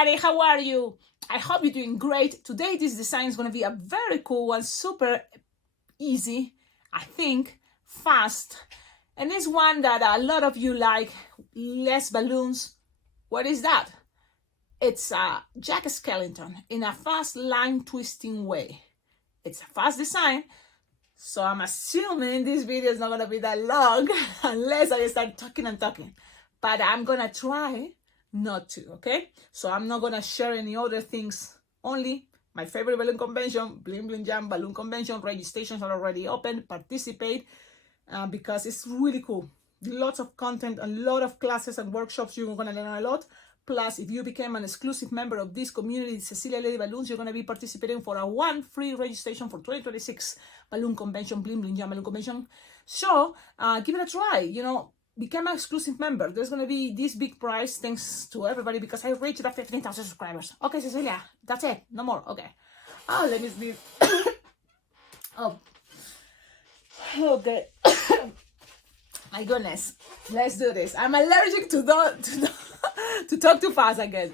everybody, how are you? I hope you're doing great. Today this design is going to be a very cool one, super easy, I think, fast, and it's one that a lot of you like. Less balloons. What is that? It's a Jack Skellington in a fast line twisting way. It's a fast design, so I'm assuming this video is not going to be that long unless I start talking and talking, but I'm going to try not to, okay? So I'm not going to share any other things, only my favorite balloon convention, Bling Bling Jam Balloon Convention. Registrations are already open. Participate because it's really cool. Lots of content, a lot of classes and workshops. You're going to learn a lot. Plus, if you become an exclusive member of this community, Cecilia Lady Balloons, you're going to be participating for a one free registration for 2026 Balloon Convention, Bling Bling Jam Balloon Convention. So give it a try, you know, become an exclusive member. There's going to be this big prize thanks to everybody because I reached the 15,000 subscribers. Okay, Cecilia, that's it. No more. Okay. Oh, let me sleep. Oh. Okay. My goodness. Let's do this. I'm allergic to talk too fast, I guess.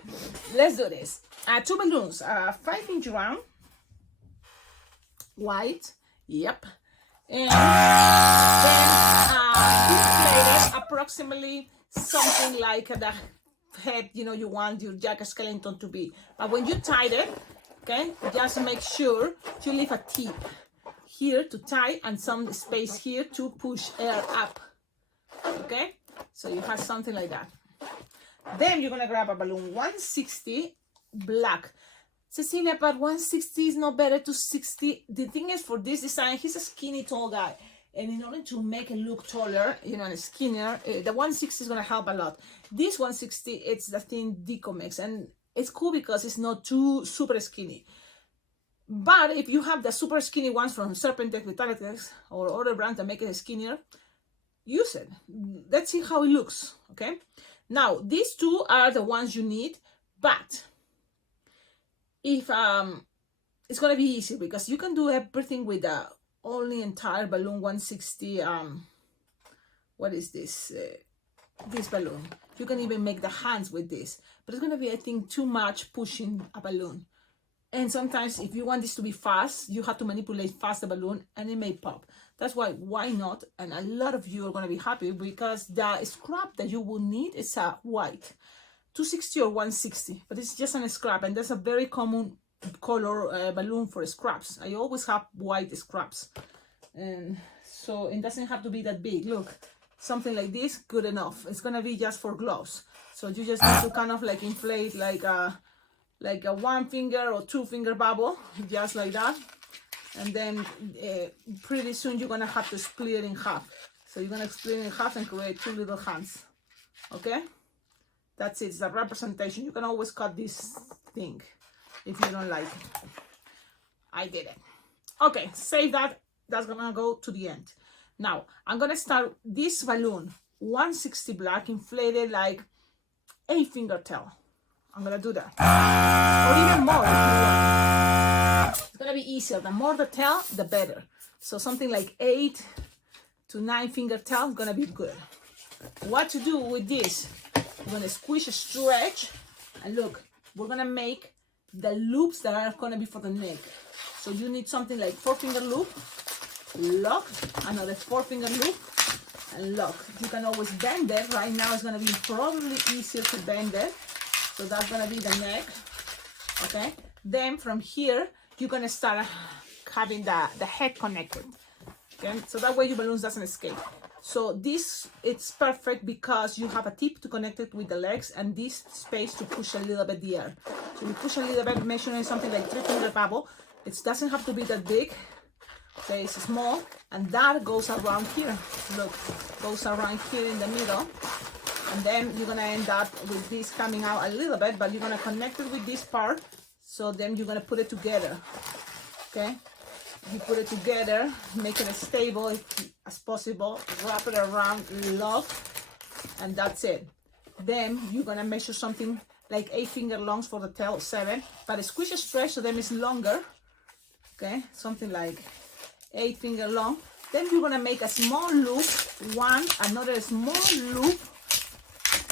Let's do this. Two balloons. 5-inch round. White. Yep. And then inflated approximately something like the head, you know, you want your Jack Skellington to be. But when you tie it, okay, just make sure you leave a tip here to tie and some space here to push air up. Okay, so you have something like that. Then you're gonna grab a balloon 160 black. Cecilia, but 160 is not better to 60. The thing is, for this design, he's a skinny tall guy, and in order to make it look taller, you know, and skinnier, the 160 is gonna help a lot. This 160, it's the thin deco mix, and it's cool because it's not too super skinny. But if you have the super skinny ones from Serpentech, Vitalitex, or other brands that make it skinnier, use it. Let's see how it looks. Okay, now these two are the ones you need, but if it's gonna be easy because you can do everything with the only entire balloon 160. What is this? This balloon. You can even make the hands with this, but it's gonna be, I think, too much pushing a balloon. And sometimes if you want this to be fast, you have to manipulate fast the balloon and it may pop. That's why not? And a lot of you are going to be happy because the scrap that you will need is a white 260 or 160, but it's just a scrap, and that's a very common color balloon for scraps. I always have white scraps, and so it doesn't have to be that big. Look, something like this, good enough. It's going to be just for gloves, so you just need to kind of like inflate like a 1 finger or 2 finger bubble, just like that. And then pretty soon you're gonna have to split it in half. So you're gonna split it in half and create 2 little hands. Okay, that's it. It's a representation. You can always cut this thing if you don't like it. I did it. Okay, save that. That's gonna go to the end. Now I'm gonna start this balloon 160 black, inflated like 8-finger tail. I'm gonna do that, or even more if you want. It's gonna be easier. The more the tail, the better. So something like 8 to 9-finger tail is gonna be good. What to do with this? We're gonna squish, stretch, and look, we're gonna make the loops that are gonna be for the neck. So you need something like 4-finger loop, lock, another 4-finger loop, and lock. You can always bend it. Right now it's gonna be probably easier to bend it. So that's gonna be the neck, okay? Then from here, you're gonna start having the head connected, okay? So that way your balloons doesn't escape. So this, it's perfect because you have a tip to connect it with the legs and this space to push a little bit the air. So you push a little bit, measuring something like 3-finger bubble. It doesn't have to be that big, okay? It's small, and that goes around here. Look, goes around here in the middle. And then you're gonna end up with this coming out a little bit, but you're gonna connect it with this part. So then you're gonna put it together, okay? You put it together, make it as stable as possible, wrap it around, lock, and that's it. Then you're gonna measure something like 8-finger longs for the tail, 7, but squish and stretch so then it's longer, okay? Something like 8-finger long. Then you're gonna make a small loop, another small loop,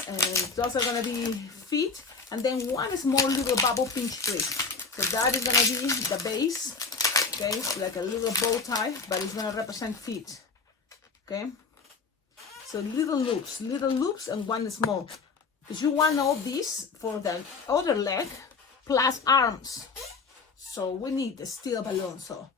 and those are gonna be feet, and then one small little bubble pinch twist. So that is gonna be the base, okay? It's like a little bow tie, but it's gonna represent feet, okay? So little loops and one small. Because you want all this for the other leg plus arms. So we need the steel balloon. So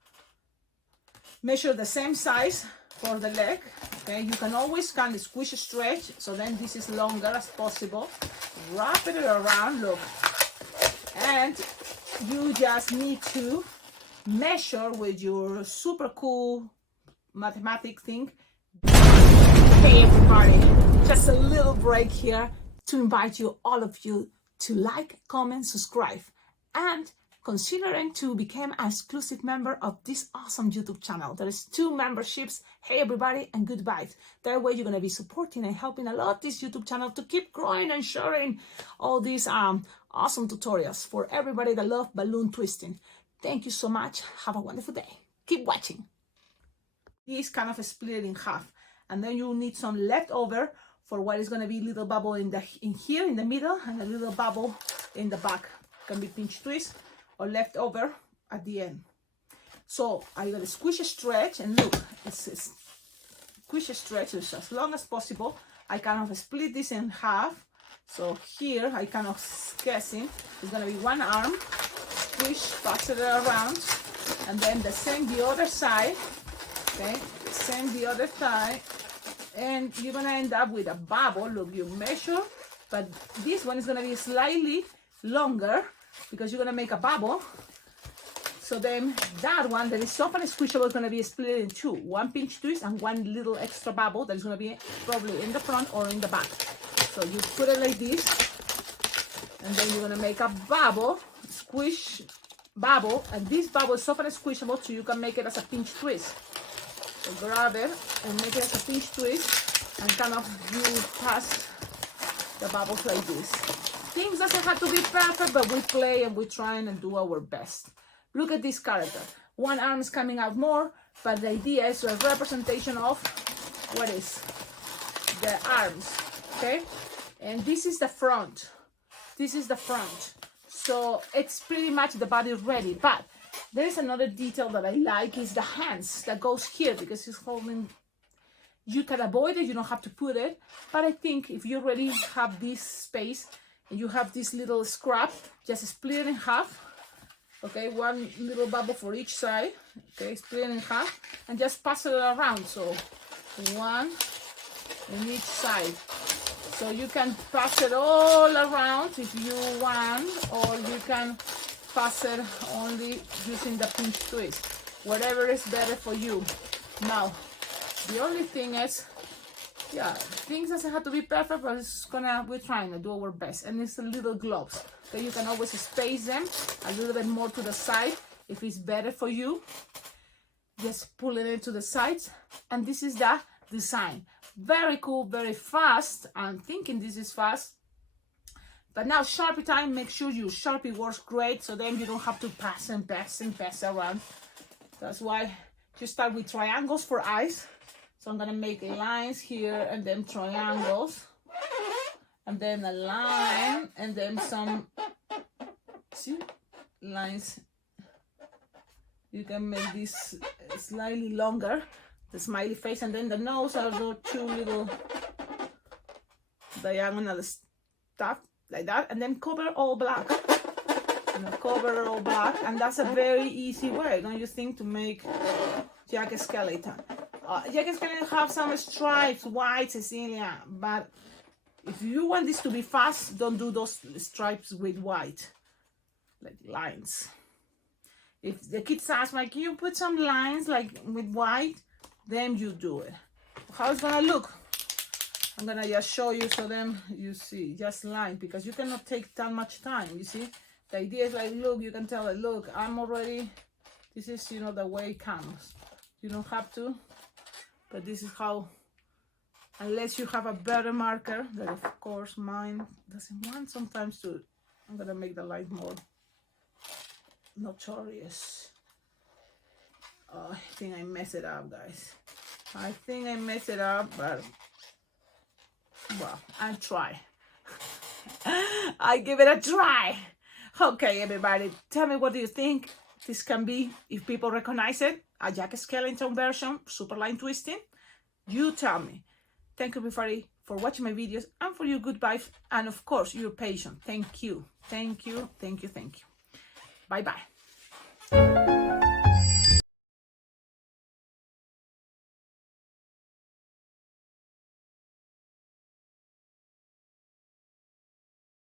measure the same size for the leg, okay? You can always kind of squish stretch, so then this is longer as possible. Wrap it around, look. And you just need to measure with your super cool mathematic thing. Hey everybody, just a little break here to invite you, all of you, to like, comment, subscribe, and considering to become an exclusive member of this awesome YouTube channel. There is 2 memberships. Hey everybody, and good vibes. That way you're gonna be supporting and helping a lot this YouTube channel to keep growing and sharing all these awesome tutorials for everybody that love balloon twisting. Thank you so much. Have a wonderful day. Keep watching. This kind of split in half, and then you need some leftover for what is gonna be little bubble in here in the middle, and a little bubble in the back. Can be pinch twist or leftover at the end. So I'm gonna squish a stretch, and look, it's squish a stretch as long as possible. I kind of split this in half. So here I kind of guessing it's gonna be one arm, squish, pass it around, and then the same the other side, okay? The same the other side, and you're gonna end up with a bubble. Look, you measure, but this one is gonna be slightly longer because you're gonna make a bubble. So then that one that is soft and squishable is gonna be split in 2. One pinch twist and one little extra bubble that is gonna be probably in the front or in the back. So you put it like this, and then you're gonna make a bubble, squish, bubble, and this bubble is soft and squishable, so you can make it as a pinch twist. So grab it and make it as a pinch twist, and kind of you pass the bubbles like this. Things doesn't have to be perfect, but we play and we try and do our best. Look at this character. One arm is coming out more, but the idea is a representation of what is the arms, okay? And this is the front. This is the front. So it's pretty much the body ready, but there is another detail that I like is the hands that goes here, because he's holding. You can avoid it, you don't have to put it, but I think if you already have this space and you have this little scrap, just split it in half, okay? One little bubble for each side, okay? Split it in half and just pass it around. So one in each side. So you can pass it all around if you want, or you can pass it only using the pinch twist. Whatever is better for you. Now, the only thing is, yeah, things doesn't have to be perfect, but we're trying to do our best. And it's the little gloves. So you can always space them a little bit more to the side if it's better for you. Just pull it into the sides. And this is the design. Very cool, very fast. I'm thinking this is fast. But now Sharpie time, make sure your Sharpie works great, so then you don't have to pass and pass and pass around. That's why you start with triangles for eyes. So I'm gonna make lines here and then triangles. And then a line and then some, see, lines. You can make this slightly longer, the smiley face, and then the nose are the 2 little diagonal stuff like that, and then cover all black. Cover all black, and that's a very easy way, don't you think, to make Jack Skellington. Jack Skellington have some stripes, white, Cecilia, but if you want this to be fast, don't do those stripes with white, like lines. If the kids ask, like, can you put some lines like with white, then you do it. How it's gonna look? I'm gonna just show you so then you see, just line, because you cannot take that much time, you see? The idea is like, look, you can tell it, look, I'm already, this is, you know, the way it comes. You don't have to, but this is how, unless you have a better marker, that of course mine doesn't want sometimes to, I'm gonna make the light more notorious. Oh, I think I messed it up, guys. I think I messed it up, but well, I'll try. I give it a try. Okay, everybody, tell me what do you think this can be, if people recognize it, a Jack Skellington version, super line twisting. You tell me. Thank you, everybody, for watching my videos and for your good vibes and, of course, your patience. Thank you. Thank you. Thank you. Thank you. Bye-bye.